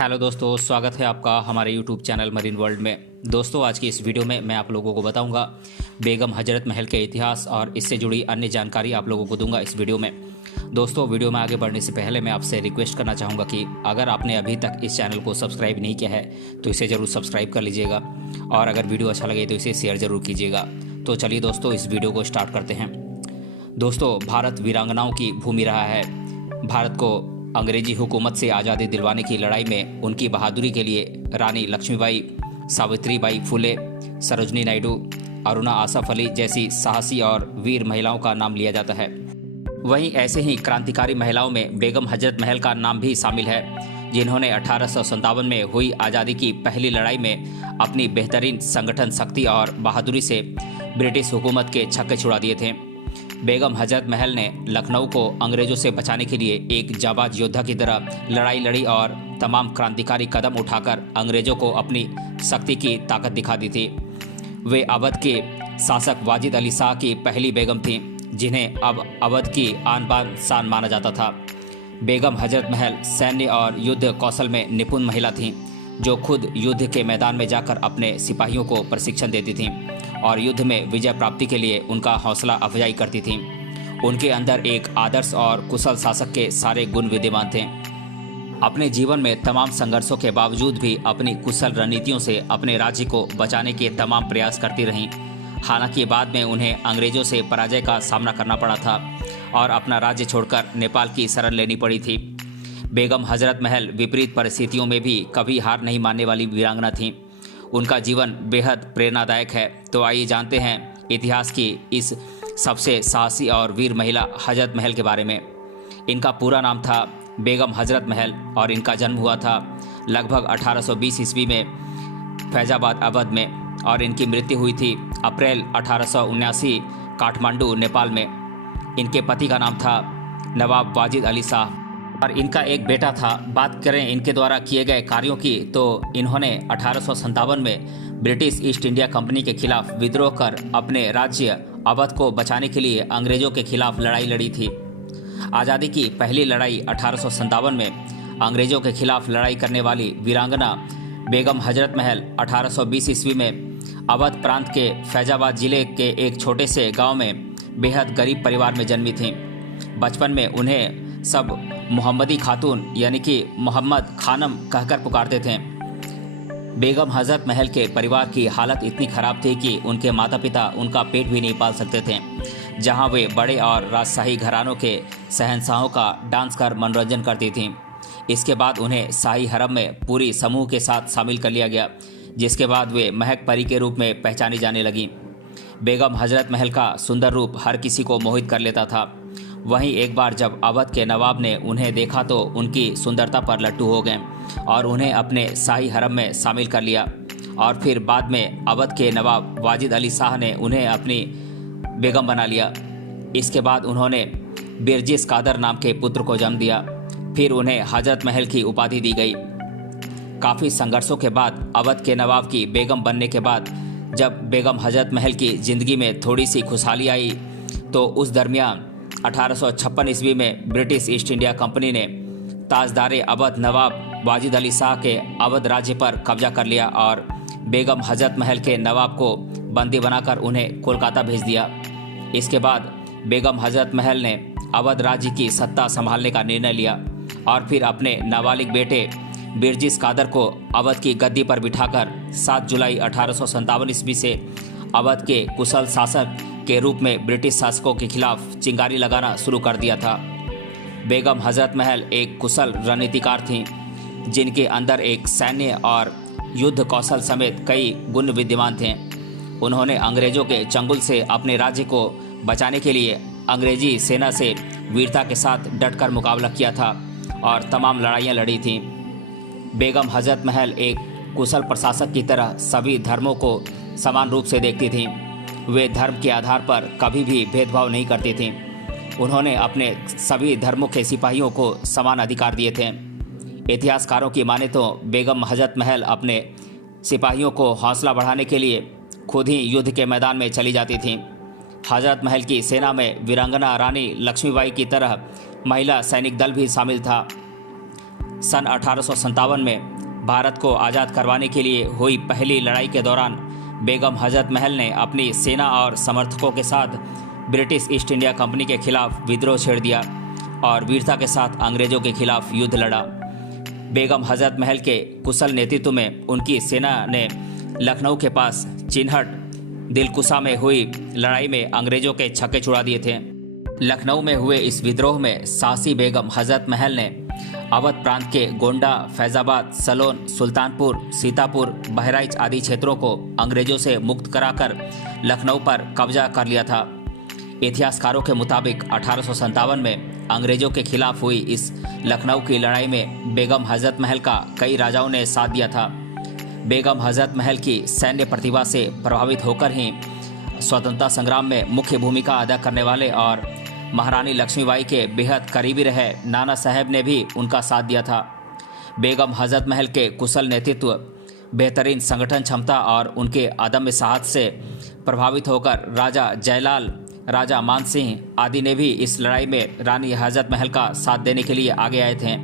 Hello दोस्तों, स्वागत है आपका हमारे यूट्यूब चैनल मरीन वर्ल्ड में। दोस्तों, आज की इस वीडियो में मैं आप लोगों को बताऊंगा बेगम हजरत महल के इतिहास और इससे जुड़ी अन्य जानकारी आप लोगों को दूंगा इस वीडियो में। दोस्तों, वीडियो में आगे बढ़ने से पहले मैं आपसे रिक्वेस्ट करना चाहूँगा कि अगर आपने अभी तक इस चैनल को सब्सक्राइब नहीं किया है तो इसे ज़रूर सब्सक्राइब कर लीजिएगा और अगर वीडियो अच्छा लगे तो इसे शेयर ज़रूर कीजिएगा। तो चलिए दोस्तों, इस वीडियो को स्टार्ट करते हैं। दोस्तों, भारत वीरांगनाओं की भूमि रहा है। भारत को अंग्रेजी हुकूमत से आज़ादी दिलवाने की लड़ाई में उनकी बहादुरी के लिए रानी लक्ष्मीबाई, सावित्रीबाई फुले, सरोजनी नायडू, अरुणा आसफ अली जैसी साहसी और वीर महिलाओं का नाम लिया जाता है। वहीं ऐसे ही क्रांतिकारी महिलाओं में बेगम हजरत महल का नाम भी शामिल है, जिन्होंने 1857 में हुई आज़ादी की पहली लड़ाई में अपनी बेहतरीन संगठन शक्ति और बहादुरी से ब्रिटिश हुकूमत के छक्के छुड़ा दिए थे। बेगम हजरत महल ने लखनऊ को अंग्रेजों से बचाने के लिए एक जाबाज योद्धा की तरह लड़ाई लड़ी और तमाम क्रांतिकारी कदम उठाकर अंग्रेजों को अपनी शक्ति की ताकत दिखा दी थी। वे अवध के शासक वाजिद अली शाह की पहली बेगम थीं, जिन्हें अब अवध की आन बान शान माना जाता था। बेगम हजरत महल सैन्य और युद्ध कौशल में निपुण महिला थीं, जो खुद युद्ध के मैदान में जाकर अपने सिपाहियों को प्रशिक्षण देती थीं और युद्ध में विजय प्राप्ति के लिए उनका हौसला अफजाई करती थीं। उनके अंदर एक आदर्श और कुशल शासक के सारे गुण विद्यमान थे। अपने जीवन में तमाम संघर्षों के बावजूद भी अपनी कुशल रणनीतियों से अपने राज्य को बचाने के तमाम प्रयास करती रहीं। हालांकि बाद में उन्हें अंग्रेजों से पराजय का सामना करना पड़ा था और अपना राज्य छोड़कर नेपाल की शरण लेनी पड़ी थी। बेगम हजरत महल विपरीत परिस्थितियों में भी कभी हार नहीं मानने वाली वीरांगना थीं। उनका जीवन बेहद प्रेरणादायक है। तो आइए जानते हैं इतिहास की इस सबसे साहसी और वीर महिला हजरत महल के बारे में। इनका पूरा नाम था बेगम हजरत महल और इनका जन्म हुआ था लगभग 1820 ईस्वी में फैजाबाद अवध में और इनकी मृत्यु हुई थी अप्रैल 1879 काठमांडू नेपाल में। इनके पति का नाम था नवाब वाजिद अली शाह और इनका एक बेटा था। बात करें इनके द्वारा किए गए कार्यों की तो इन्होंने 1857 में ब्रिटिश ईस्ट इंडिया कंपनी के खिलाफ विद्रोह कर अपने राज्य अवध को बचाने के लिए अंग्रेजों के खिलाफ लड़ाई लड़ी थी। आज़ादी की पहली लड़ाई 1857 में अंग्रेजों के खिलाफ लड़ाई करने वाली वीरांगना बेगम हजरत महल 1820 ईस्वी में अवध प्रांत के फैजाबाद जिले के एक छोटे से गाँव में बेहद गरीब परिवार में जन्मी थीं। बचपन में उन्हें सब मोहम्मदी खातून यानी कि मोहम्मद खानम कहकर पुकारते थे। बेगम हजरत महल के परिवार की हालत इतनी खराब थी कि उनके माता पिता उनका पेट भी नहीं पाल सकते थे। जहां वे बड़े और राजशाही घरानों के शहंशाहों का डांस कर मनोरंजन करती थीं। इसके बाद उन्हें शाही हरम में पूरी समूह के साथ शामिल कर लिया गया, जिसके बाद वे महक परी के रूप में पहचानी जाने लगीं। बेगम हजरत महल का सुंदर रूप हर किसी को मोहित कर लेता था। वहीं एक बार जब अवध के नवाब ने उन्हें देखा तो उनकी सुंदरता पर लट्टू हो गए और उन्हें अपने शाही हरम में शामिल कर लिया। और फिर बाद में अवध के नवाब वाजिद अली शाह ने उन्हें अपनी बेगम बना लिया। इसके बाद उन्होंने बिरजिस कादर नाम के पुत्र को जन्म दिया। फिर उन्हें हजरत महल की उपाधि दी गई। काफ़ी संघर्षों के बाद अवध के नवाब की बेगम बनने के बाद जब बेगम हजरत महल की ज़िंदगी में थोड़ी सी खुशहाली आई तो उस दरमियान 1856 ईस्वी में ब्रिटिश ईस्ट इंडिया कंपनी ने ताजदारे अवध नवाब वाजिद अली शाह के अवध राज्य पर कब्जा कर लिया और बेगम हजरत महल के नवाब को बंदी बनाकर उन्हें कोलकाता भेज दिया। इसके बाद बेगम हजरत महल ने अवध राज्य की सत्ता संभालने का निर्णय लिया और फिर अपने नाबालिग बेटे बिरजिस कादर को अवध की गद्दी पर बिठाकर 7 जुलाई 1857 ईस्वी से अवध के कुशल शासक के रूप में ब्रिटिश शासकों के खिलाफ चिंगारी लगाना शुरू कर दिया था। बेगम हजरत महल एक कुशल रणनीतिकार थीं, जिनके अंदर एक सैन्य और युद्ध कौशल समेत कई गुण विद्यमान थे। उन्होंने अंग्रेजों के चंगुल से अपने राज्य को बचाने के लिए अंग्रेजी सेना से वीरता के साथ डटकर मुकाबला किया था और तमाम लड़ाइयाँ लड़ी थीं। बेगम हजरत महल एक कुशल प्रशासक की तरह सभी धर्मों को समान रूप से देखती थीं। वे धर्म के आधार पर कभी भी भेदभाव नहीं करती थीं। उन्होंने अपने सभी धर्मों के सिपाहियों को समान अधिकार दिए थे। इतिहासकारों की माने तो बेगम हजरत महल अपने सिपाहियों को हौसला बढ़ाने के लिए खुद ही युद्ध के मैदान में चली जाती थीं। हजरत महल की सेना में वीरांगना रानी लक्ष्मीबाई की तरह महिला सैनिक दल भी शामिल था। सन 1857 में भारत को आज़ाद करवाने के लिए हुई पहली लड़ाई के दौरान बेगम हजरत महल ने अपनी सेना और समर्थकों के साथ ब्रिटिश ईस्ट इंडिया कंपनी के खिलाफ विद्रोह छेड़ दिया और वीरता के साथ अंग्रेज़ों के खिलाफ युद्ध लड़ा। बेगम हजरत महल के कुशल नेतृत्व में उनकी सेना ने लखनऊ के पास चिन्हट दिलकुशा में हुई लड़ाई में अंग्रेज़ों के छक्के छुड़ा दिए थे। लखनऊ में हुए इस विद्रोह में साहसी बेगम हजरत महल ने अवध प्रांत के गोंडा, फैजाबाद, सलोन, सुल्तानपुर, सीतापुर, बहराइच आदि क्षेत्रों को अंग्रेजों से मुक्त कराकर लखनऊ पर कब्जा कर लिया था। इतिहासकारों के मुताबिक 1857 में अंग्रेजों के खिलाफ हुई इस लखनऊ की लड़ाई में बेगम हजरत महल का कई राजाओं ने साथ दिया था। बेगम हजरत महल की सैन्य प्रतिभा से प्रभावित होकर ही स्वतंत्रता संग्राम में मुख्य भूमिका अदा करने वाले और महारानी लक्ष्मीबाई के बेहद करीबी रहे नाना साहब ने भी उनका साथ दिया था। बेगम हजरत महल के कुशल नेतृत्व, बेहतरीन संगठन क्षमता और उनके अदम्य साहस से प्रभावित होकर राजा जयलाल, राजा मान सिंह आदि ने भी इस लड़ाई में रानी हजरत महल का साथ देने के लिए आगे आए थे।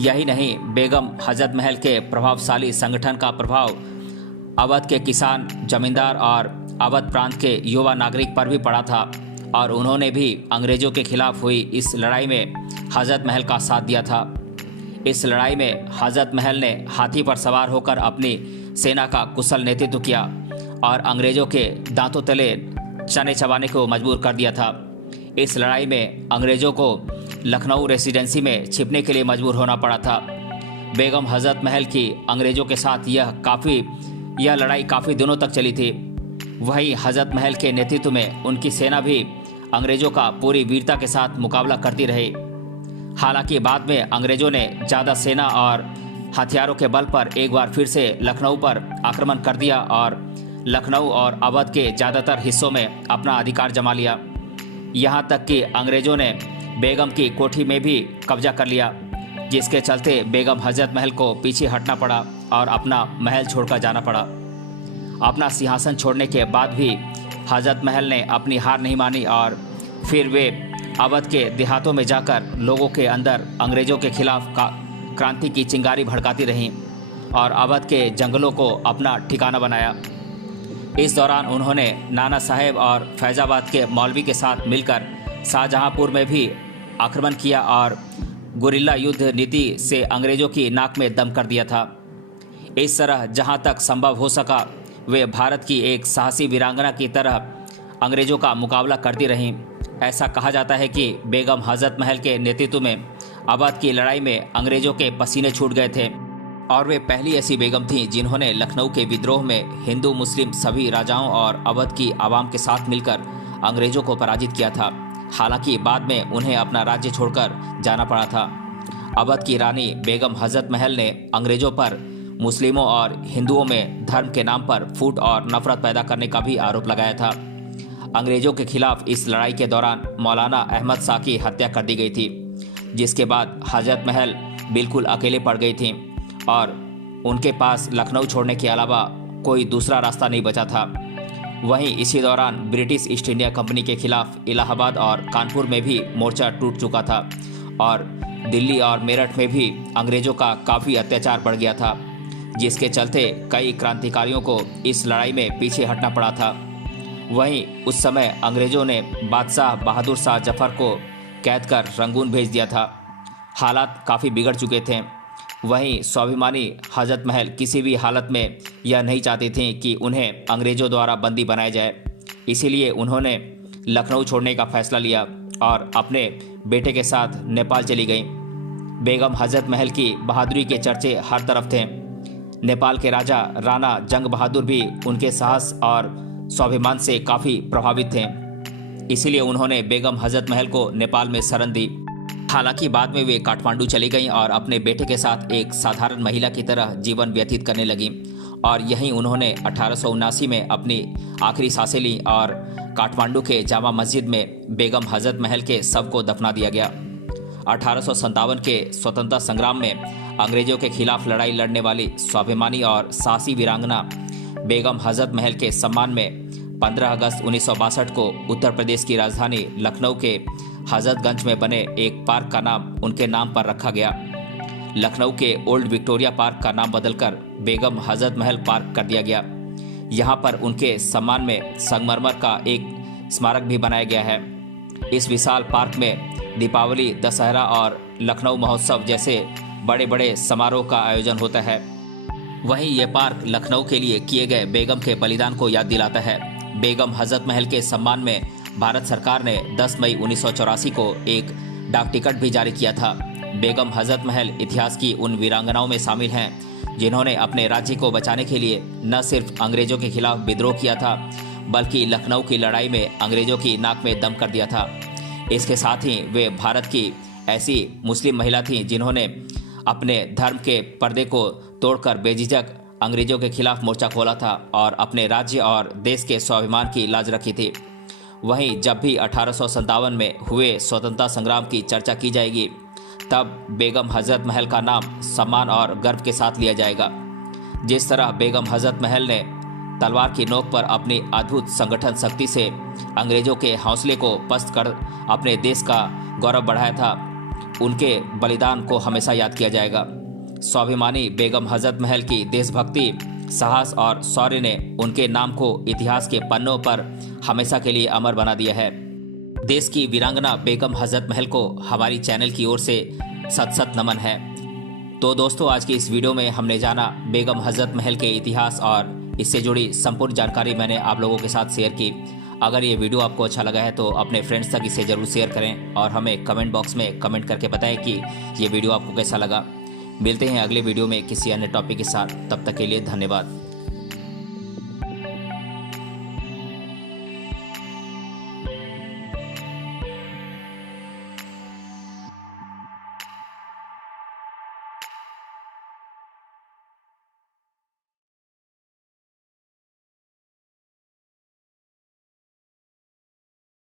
यही नहीं, बेगम हजरत महल के प्रभावशाली संगठन का प्रभाव अवध के किसान, जमींदार और अवध प्रांत के युवा नागरिक पर भी पड़ा था और उन्होंने भी अंग्रेजों के खिलाफ हुई इस लड़ाई में हजरत महल का साथ दिया था। इस लड़ाई में हजरत महल ने हाथी पर सवार होकर अपनी सेना का कुशल नेतृत्व किया और अंग्रेजों के दांतों तले चने चबाने को मजबूर कर दिया था। इस लड़ाई में अंग्रेजों को लखनऊ रेसिडेंसी में छिपने के लिए मजबूर होना पड़ा था। बेगम हजरत महल की अंग्रेजों के साथ यह लड़ाई काफ़ी दिनों तक चली थी। वहीं हजरत महल के नेतृत्व में उनकी सेना भी अंग्रेजों का पूरी वीरता के साथ मुकाबला करती रही। हालांकि बाद में अंग्रेजों ने ज़्यादा सेना और हथियारों के बल पर एक बार फिर से लखनऊ पर आक्रमण कर दिया और लखनऊ और अवध के ज़्यादातर हिस्सों में अपना अधिकार जमा लिया। यहाँ तक कि अंग्रेजों ने बेगम की कोठी में भी कब्जा कर लिया, जिसके चलते बेगम हजरत महल को पीछे हटना पड़ा और अपना महल छोड़कर जाना पड़ा। अपना सिंहासन छोड़ने के बाद भी हजरत महल ने अपनी हार नहीं मानी और फिर वे अवध के देहातों में जाकर लोगों के अंदर अंग्रेज़ों के खिलाफ क्रांति की चिंगारी भड़काती रहीं और अवध के जंगलों को अपना ठिकाना बनाया। इस दौरान उन्होंने नाना साहेब और फैजाबाद के मौलवी के साथ मिलकर शाहजहांपुर में भी आक्रमण किया और गुरिल्ला युद्ध नीति से अंग्रेज़ों की नाक में दम कर दिया था। इस तरह जहाँ तक संभव हो सका वे भारत की एक साहसी वीरांगना की तरह अंग्रेज़ों का मुकाबला करती रहीं। ऐसा कहा जाता है कि बेगम हजरत महल के नेतृत्व में अवध की लड़ाई में अंग्रेज़ों के पसीने छूट गए थे और वे पहली ऐसी बेगम थीं जिन्होंने लखनऊ के विद्रोह में हिंदू मुस्लिम सभी राजाओं और अवध की आवाम के साथ मिलकर अंग्रेज़ों को पराजित किया था। हालांकि बाद में उन्हें अपना राज्य छोड़कर जाना पड़ा था। अवध की रानी बेगम हजरत महल ने अंग्रेज़ों पर मुस्लिमों और हिंदुओं में धर्म के नाम पर फूट और नफरत पैदा करने का भी आरोप लगाया था। अंग्रेज़ों के खिलाफ इस लड़ाई के दौरान मौलाना अहमद शाह की हत्या कर दी गई थी, जिसके बाद हजरत महल बिल्कुल अकेले पड़ गई थीं और उनके पास लखनऊ छोड़ने के अलावा कोई दूसरा रास्ता नहीं बचा था। वहीं इसी दौरान ब्रिटिश ईस्ट इंडिया कंपनी के खिलाफ इलाहाबाद और कानपुर में भी मोर्चा टूट चुका था और दिल्ली और मेरठ में भी अंग्रेज़ों का काफ़ी अत्याचार बढ़ गया था, जिसके चलते कई क्रांतिकारियों को इस लड़ाई में पीछे हटना पड़ा था। वहीं उस समय अंग्रेज़ों ने बादशाह बहादुर शाह जफर को कैद कर रंगून भेज दिया था। हालात काफ़ी बिगड़ चुके थे। वहीं स्वाभिमानी हजरत महल किसी भी हालत में यह नहीं चाहती थीं कि उन्हें अंग्रेज़ों द्वारा बंदी बनाया जाए, इसीलिए उन्होंने लखनऊ छोड़ने का फैसला लिया और अपने बेटे के साथ नेपाल चली गईं। बेगम हजरत महल की बहादुरी के चर्चे हर तरफ थे। नेपाल के राजा राणा जंग बहादुर भी उनके साहस और स्वाभिमान से काफ़ी प्रभावित थे, इसीलिए उन्होंने बेगम हजरत महल को नेपाल में शरण दी। हालांकि बाद में वे काठमांडू चली गईं और अपने बेटे के साथ एक साधारण महिला की तरह जीवन व्यतीत करने लगीं और यहीं उन्होंने 1879 में अपनी आखिरी सांसें लीं और काठमांडू के जामा मस्जिद में बेगम हजरत महल के शव को दफना दिया गया। 1857 के स्वतंत्रता संग्राम में अंग्रेज़ों के खिलाफ लड़ाई लड़ने वाली स्वाभिमानी और साहसी वीरांगना बेगम हजरत महल के सम्मान में 15 अगस्त 1962 को उत्तर प्रदेश की राजधानी लखनऊ के हजरतगंज में बने एक पार्क का नाम उनके नाम पर रखा गया। लखनऊ के ओल्ड विक्टोरिया पार्क का नाम बदलकर बेगम हजरत महल पार्क कर दिया गया। यहाँ पर उनके सम्मान में संगमरमर का एक स्मारक भी बनाया गया है। इस विशाल पार्क में दीपावली, दशहरा और लखनऊ महोत्सव जैसे बड़े बड़े समारोह का आयोजन होता है। वहीं ये पार्क लखनऊ के लिए किए गए बेगम के बलिदान को याद दिलाता है। बेगम हजरत महल के सम्मान में भारत सरकार ने 10 मई 1984 को एक डाक टिकट भी जारी किया था। बेगम हजरत महल इतिहास की उन वीरांगनाओं में शामिल हैं जिन्होंने अपने राज्य को बचाने के लिए न सिर्फ अंग्रेजों के खिलाफ विद्रोह किया था, बल्कि लखनऊ की लड़ाई में अंग्रेजों की नाक में दम कर दिया था। इसके साथ ही वे भारत की ऐसी मुस्लिम महिला थीं जिन्होंने अपने धर्म के पर्दे को तोड़कर बेझिझक अंग्रेजों के खिलाफ मोर्चा खोला था और अपने राज्य और देश के स्वाभिमान की लाज रखी थी। वहीं जब भी 1857 में हुए स्वतंत्रता संग्राम की चर्चा की जाएगी, तब बेगम हजरत महल का नाम सम्मान और गर्व के साथ लिया जाएगा। जिस तरह बेगम हजरत महल ने तलवार की नोक पर अपनी अद्भुत संगठन शक्ति से अंग्रेजों के हौसले को पस्त कर अपने देश का गौरव बढ़ाया था, उनके बलिदान को हमेशा याद किया जाएगा। स्वाभिमानी बेगम हजरत महल की देशभक्ति, साहस और शौर्य ने उनके नाम को इतिहास के पन्नों पर हमेशा के लिए अमर बना दिया है। देश की वीरांगना बेगम हजरत महल को हमारी चैनल की ओर से सत सत नमन है। तो दोस्तों, आज की इस वीडियो में हमने जाना बेगम हजरत महल के इतिहास और इससे जुड़ी संपूर्ण जानकारी मैंने आप लोगों के साथ शेयर की। अगर ये वीडियो आपको अच्छा लगा है तो अपने फ्रेंड्स तक इसे ज़रूर शेयर करें और हमें कमेंट बॉक्स में कमेंट करके बताएं कि ये वीडियो आपको कैसा लगा। मिलते हैं अगले वीडियो में किसी अन्य टॉपिक के साथ। तब तक के लिए धन्यवाद।